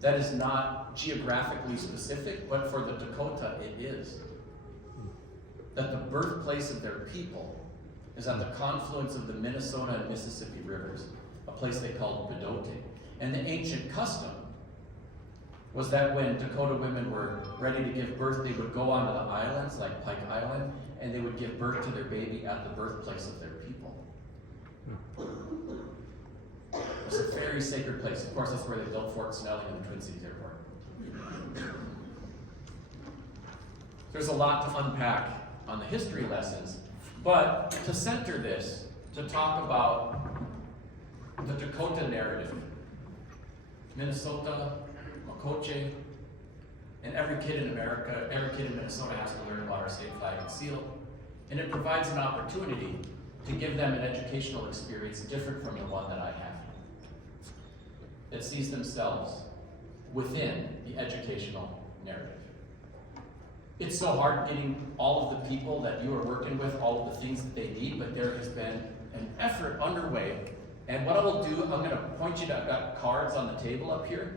that is not geographically specific, but for the Dakota it is. That the birthplace of their people is at the confluence of the Minnesota and Mississippi rivers, a place they called Bedote. And the ancient custom was that when Dakota women were ready to give birth, they would go onto the islands, like Pike Island, and they would give birth to their baby at the birthplace of their people. It's a very sacred place. Of course, that's where they built Fort Snelling and the Twin Cities Airport. There's a lot to unpack on the history lessons, but to center this, to talk about the Dakota narrative, Minnesota, Makoche, and every kid in America, every kid in Minnesota has to learn about our state flag and seal, and it provides an opportunity to give them an educational experience different from the one that I have, that sees themselves within the educational narrative. It's so hard getting all of the people that you are working with, all of the things that they need, but there has been an effort underway. And what I will do, I'm going to point you to, I've got cards on the table up here.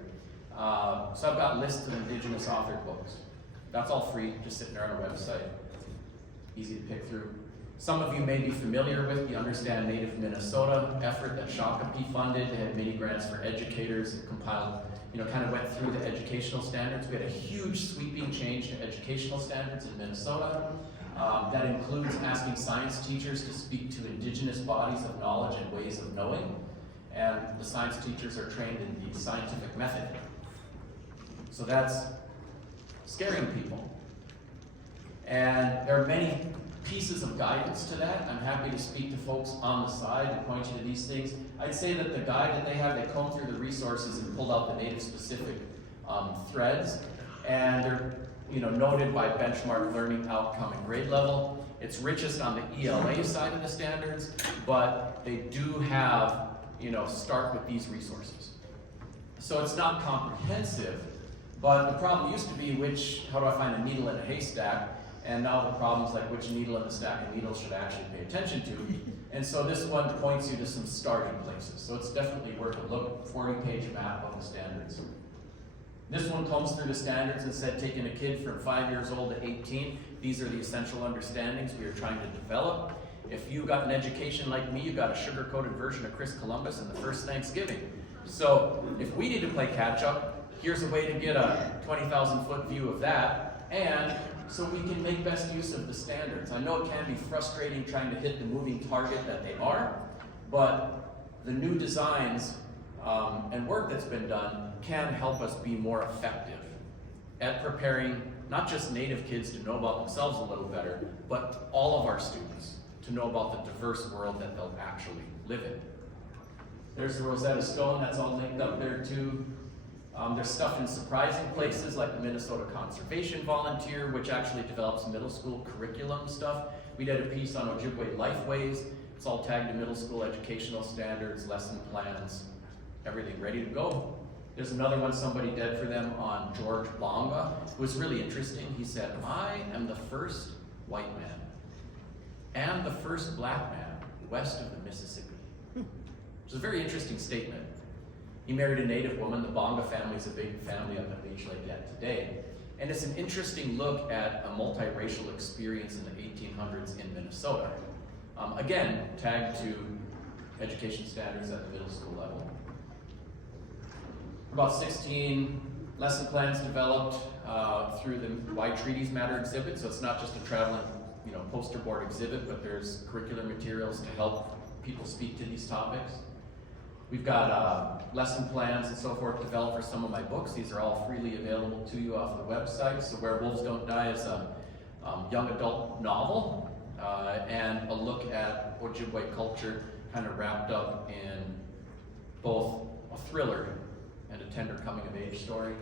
So I've got lists of Indigenous authored books. That's all free, just sitting there on our website. Easy to pick through. Some of you may be familiar with the Understand Native Minnesota effort that Shakopee funded. They had mini grants for educators and compiled, kind of went through the educational standards. We had a huge sweeping change to educational standards in Minnesota. That includes asking science teachers to speak to Indigenous bodies of knowledge and ways of knowing. And the science teachers are trained in the scientific method. So that's scaring people. And there are many pieces of guidance to that. I'm happy to speak to folks on the side and point you to these things. I'd say that the guide that they have, they combed through the resources and pulled out the Native-specific threads. And they're noted by benchmark learning outcome and grade level. It's richest on the ELA side of the standards, but they do have, start with these resources. So it's not comprehensive, but the problem used to be how do I find a needle in a haystack? And now the problem's like which needle in the stack of needles should I actually pay attention to? And so this one points you to some starting places. So it's definitely worth a look, 40-page map of the standards. This one comes through the standards and said, taking a kid from 5 years old to 18, these are the essential understandings we are trying to develop. If you got an education like me, you got a sugar-coated version of Chris Columbus and the first Thanksgiving. So if we need to play catch-up, here's a way to get a 20,000-foot view of that, and so we can make best use of the standards. I know it can be frustrating trying to hit the moving target that they are, but the new designs and work that's been done can help us be more effective at preparing not just Native kids to know about themselves a little better, but all of our students to know about the diverse world that they'll actually live in. There's the Rosetta Stone, that's all linked up there too. There's stuff in surprising places like the Minnesota Conservation Volunteer, which actually develops middle school curriculum stuff. We did a piece on Ojibwe Lifeways. It's all tagged to middle school educational standards, lesson plans, everything ready to go. There's another one somebody did for them on George Bonga. It was really interesting. He said, I am the first white man and the first black man west of the Mississippi. Which is a very interesting statement. He married a Native woman. The Bonga family is a big family up at Beach Lake yet today. And it's an interesting look at a multiracial experience in the 1800s in Minnesota. Again, tagged to education standards at the middle school level. About 16 lesson plans developed through the Why Treaties Matter exhibit. So it's not just a traveling, poster board exhibit, but there's curricular materials to help people speak to these topics. We've got lesson plans and so forth developed for some of my books. These are all freely available to you off the website. So Where Wolves Don't Die is a young adult novel and a look at Ojibwe culture kind of wrapped up in both a thriller and a tender coming-of-age story.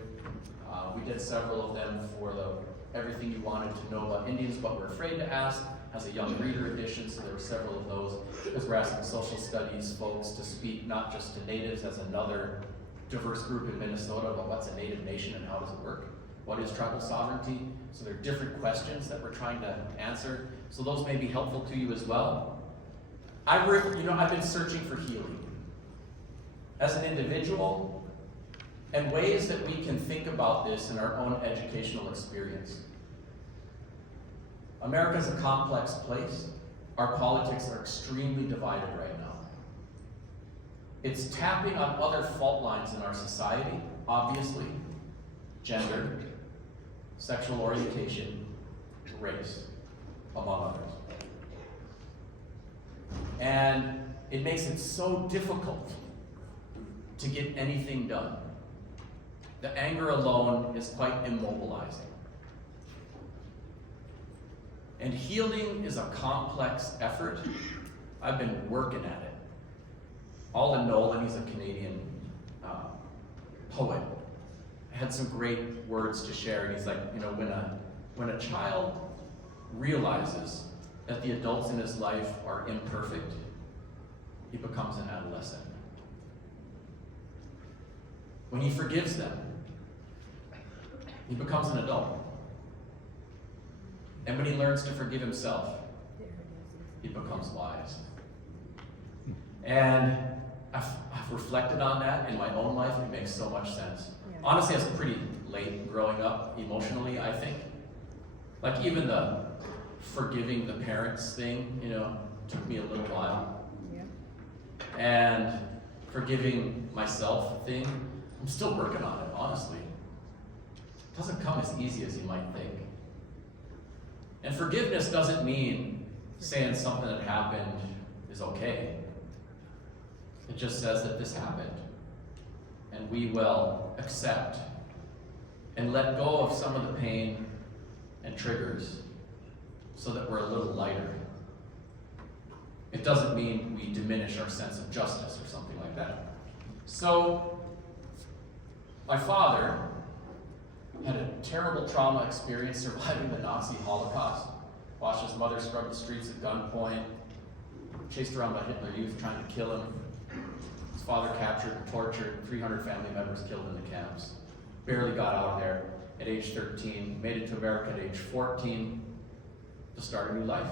We did several of them for the Everything You Wanted to Know About Indians But Were Afraid to Ask as a young reader edition, so there were several of those, because we're asking social studies folks to speak not just to natives as another diverse group in Minnesota, but what's a native nation and how does it work? What is tribal sovereignty? So there are different questions that we're trying to answer, so those may be helpful to you as well. I've been searching for healing as an individual, and ways that we can think about this in our own educational experience. America's a complex place. Our politics are extremely divided right now. It's tapping on other fault lines in our society, obviously, gender, sexual orientation, race, among others. And it makes it so difficult to get anything done. The anger alone is quite immobilizing. And healing is a complex effort. I've been working at it. Alden Nolan, he's a Canadian poet, had some great words to share. And he's like, when a child realizes that the adults in his life are imperfect, he becomes an adolescent. When he forgives them, he becomes an adult. And when he learns to forgive himself, he becomes wise. And I've reflected on that in my own life. It makes so much sense. Yeah. Honestly, I was pretty late growing up emotionally, I think. Like even the forgiving the parents thing, took me a little while. Yeah. And forgiving myself thing, I'm still working on it, honestly. It doesn't come as easy as you might think. And forgiveness doesn't mean saying something that happened is okay. It just says that this happened. And we will accept and let go of some of the pain and triggers so that we're a little lighter. It doesn't mean we diminish our sense of justice or something like that. So, my father had a terrible trauma experience surviving the Nazi Holocaust. Watched his mother scrub the streets at gunpoint, chased around by Hitler Youth trying to kill him. His father captured and tortured, 300 family members killed in the camps. Barely got out of there at age 13, made it to America at age 14 to start a new life.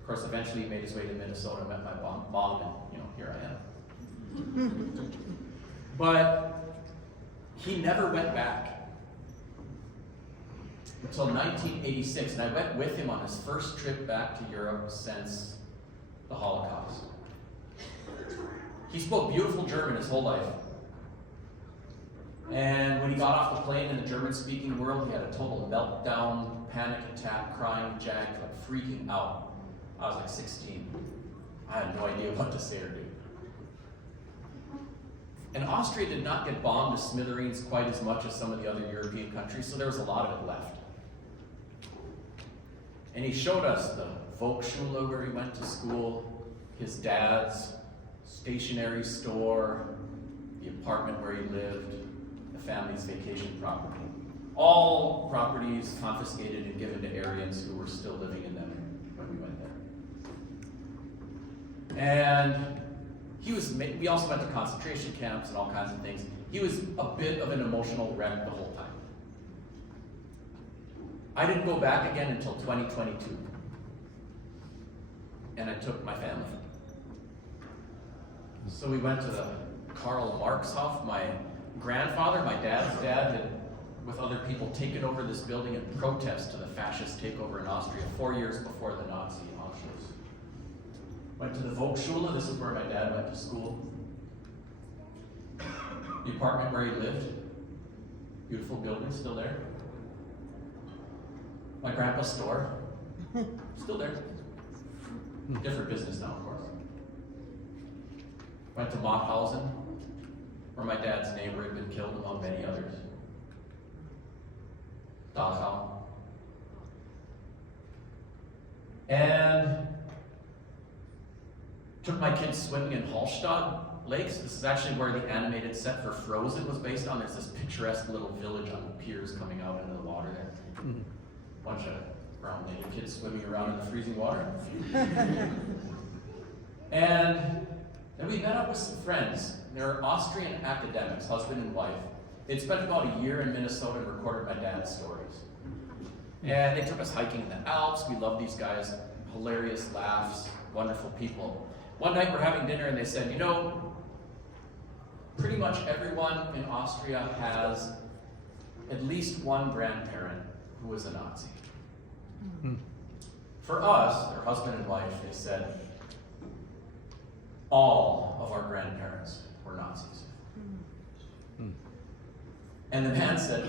Of course, eventually he made his way to Minnesota, met my mom, and here I am. But He never went back until 1986, and I went with him on his first trip back to Europe since the Holocaust. He spoke beautiful German his whole life. And when he got off the plane in the German-speaking world, he had a total meltdown, panic attack, crying, jagged, like freaking out. I was like 16. I had no idea what to say or do. And Austria did not get bombed to smithereens quite as much as some of the other European countries, so there was a lot of it left. And he showed us the Volksschule where he went to school, his dad's stationery store, the apartment where he lived, the family's vacation property. All properties confiscated and given to Aryans who were still living in them when we went there. And we also went to concentration camps and all kinds of things. He was a bit of an emotional wreck the whole time. I didn't go back again until 2022. And I took my family. So we went to the Karl Marx Hof. My grandfather, my dad's dad, had, with other people, taken over this building in protest to the fascist takeover in Austria 4 years before the Nazi Anschluss. Went to the Volksschule, this is where my dad went to school. The apartment where he lived, beautiful building, still there. My grandpa's store, still there. Different business now, of course. Went to Mauthausen, where my dad's neighbor had been killed among many others. Dachau. And took my kids swimming in Hallstatt lakes. This is actually where the animated set for Frozen was based on. There's this picturesque little village on piers coming out into the water there. Bunch of brown naked kids swimming around in the freezing water. And then we met up with some friends. They're Austrian academics, husband and wife. They'd spent about a year in Minnesota and recorded my dad's stories. And they took us hiking in the Alps. We love these guys. Hilarious laughs, wonderful people. One night we're having dinner and they said, you know, pretty much everyone in Austria has at least one grandparent who was a Nazi. For us, their husband and wife, they said, all of our grandparents were Nazis. And the man said,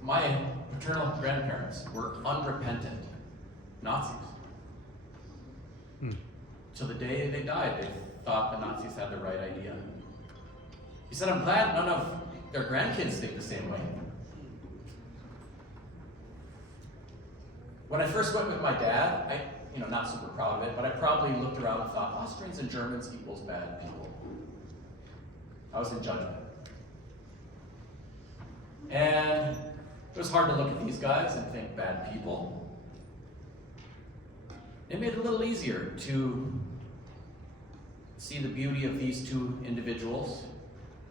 my paternal grandparents were unrepentant Nazis. Till the day they died, they thought the Nazis had the right idea. He said, I'm glad none of their grandkids think the same way. When I first went with my dad, not super proud of it, but I probably looked around and thought, Austrians and Germans equals bad people. I was in judgment. And it was hard to look at these guys and think bad people. It made it a little easier to see the beauty of these two individuals,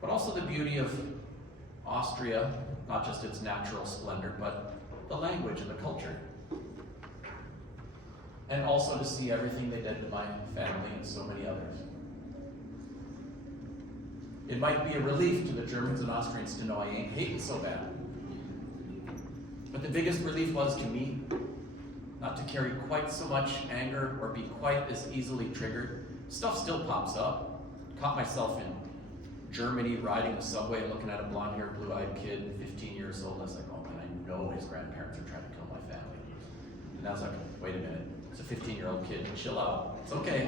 but also the beauty of Austria, not just its natural splendor, but the language and the culture. And also to see everything they did to my family and so many others. It might be a relief to the Germans and Austrians to know I ain't hating so bad. But the biggest relief was to me not to carry quite so much anger or be quite as easily triggered. Stuff still pops up. Caught myself in Germany riding the subway looking at a blonde-haired, blue-eyed kid, 15 years old. I was like, oh man, I know his grandparents are trying to kill my family. And I was like, wait a minute. It's a 15-year-old kid, chill out. It's okay,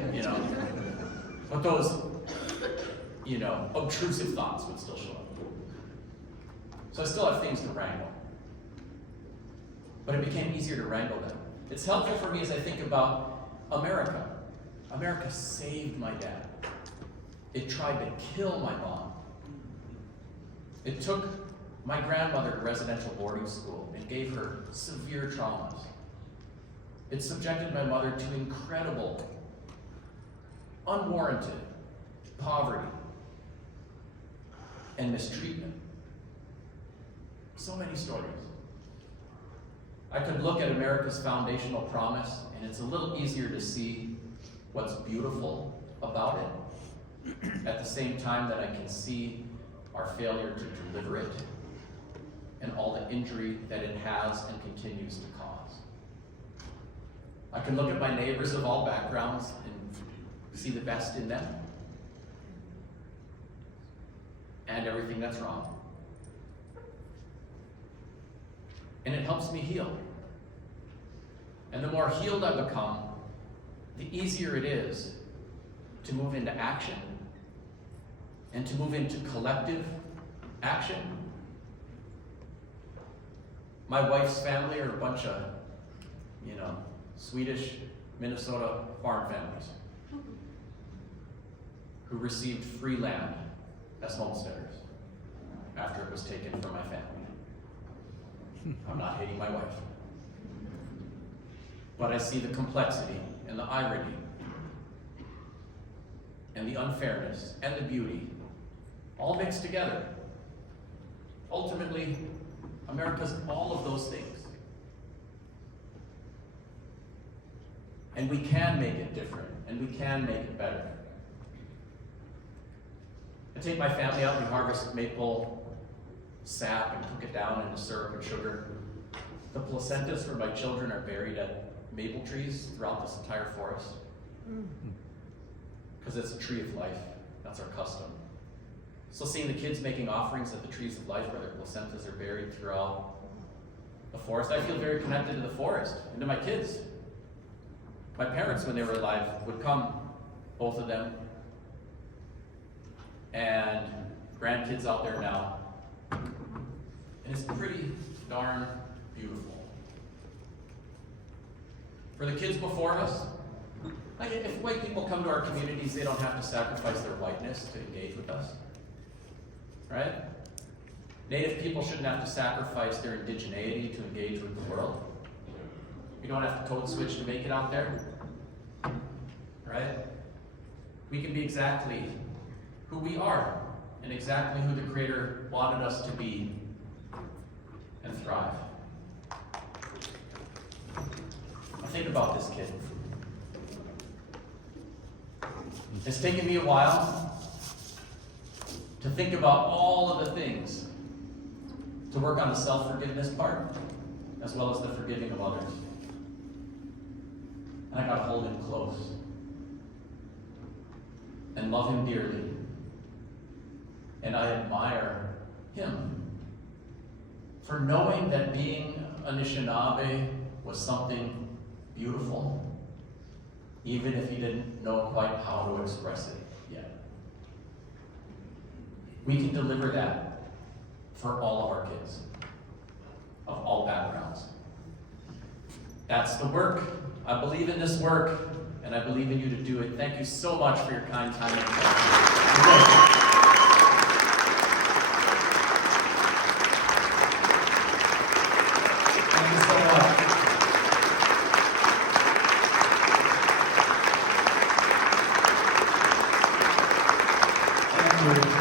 But those, obtrusive thoughts would still show up. So I still have things to wrangle. But it became easier to wrangle them. It's helpful for me as I think about America. America saved my dad. It tried to kill my mom. It took my grandmother to residential boarding school and gave her severe traumas. It subjected my mother to incredible, unwarranted poverty and mistreatment. So many stories. I could look at America's foundational promise, and it's a little easier to see what's beautiful about it, at the same time that I can see our failure to deliver it, and all the injury that it has and continues to cause. I can look at my neighbors of all backgrounds and see the best in them and everything that's wrong. And it helps me heal. And the more healed I become, the easier it is to move into action and to move into collective action. My wife's family are a bunch of, Swedish, Minnesota farm families who received free land as homesteaders after it was taken from my family. I'm not hating my wife. But I see the complexity and the irony and the unfairness and the beauty all mixed together. Ultimately, America's all of those things. And we can make it different, and we can make it better. I take my family out, we harvest maple sap and cook it down into syrup and sugar. The placentas for my children are buried at maple trees throughout this entire forest. Because it's a tree of life. That's our custom. So seeing the kids making offerings at the trees of life where their placentas are buried throughout the forest, I feel very connected to the forest and to my kids. My parents, when they were alive, would come, both of them, and grandkids out there now. And it's pretty darn beautiful. For the kids before us, like if white people come to our communities, they don't have to sacrifice their whiteness to engage with us, right? Native people shouldn't have to sacrifice their indigeneity to engage with the world. We don't have to code switch to make it out there, right? We can be exactly who we are and exactly who the Creator wanted us to be and thrive. I think about this kid. It's taken me a while to think about all of the things, to work on the self-forgiveness part, as well as the forgiving of others. And I got to hold him close and love him dearly. And I admire him for knowing that being Anishinaabe was something beautiful, even if he didn't know quite how to express it yet. We can deliver that for all of our kids, of all backgrounds. That's the work. I believe in this work, and I believe in you to do it. Thank you so much for your kind time and attention. Thank you so much. Thank you.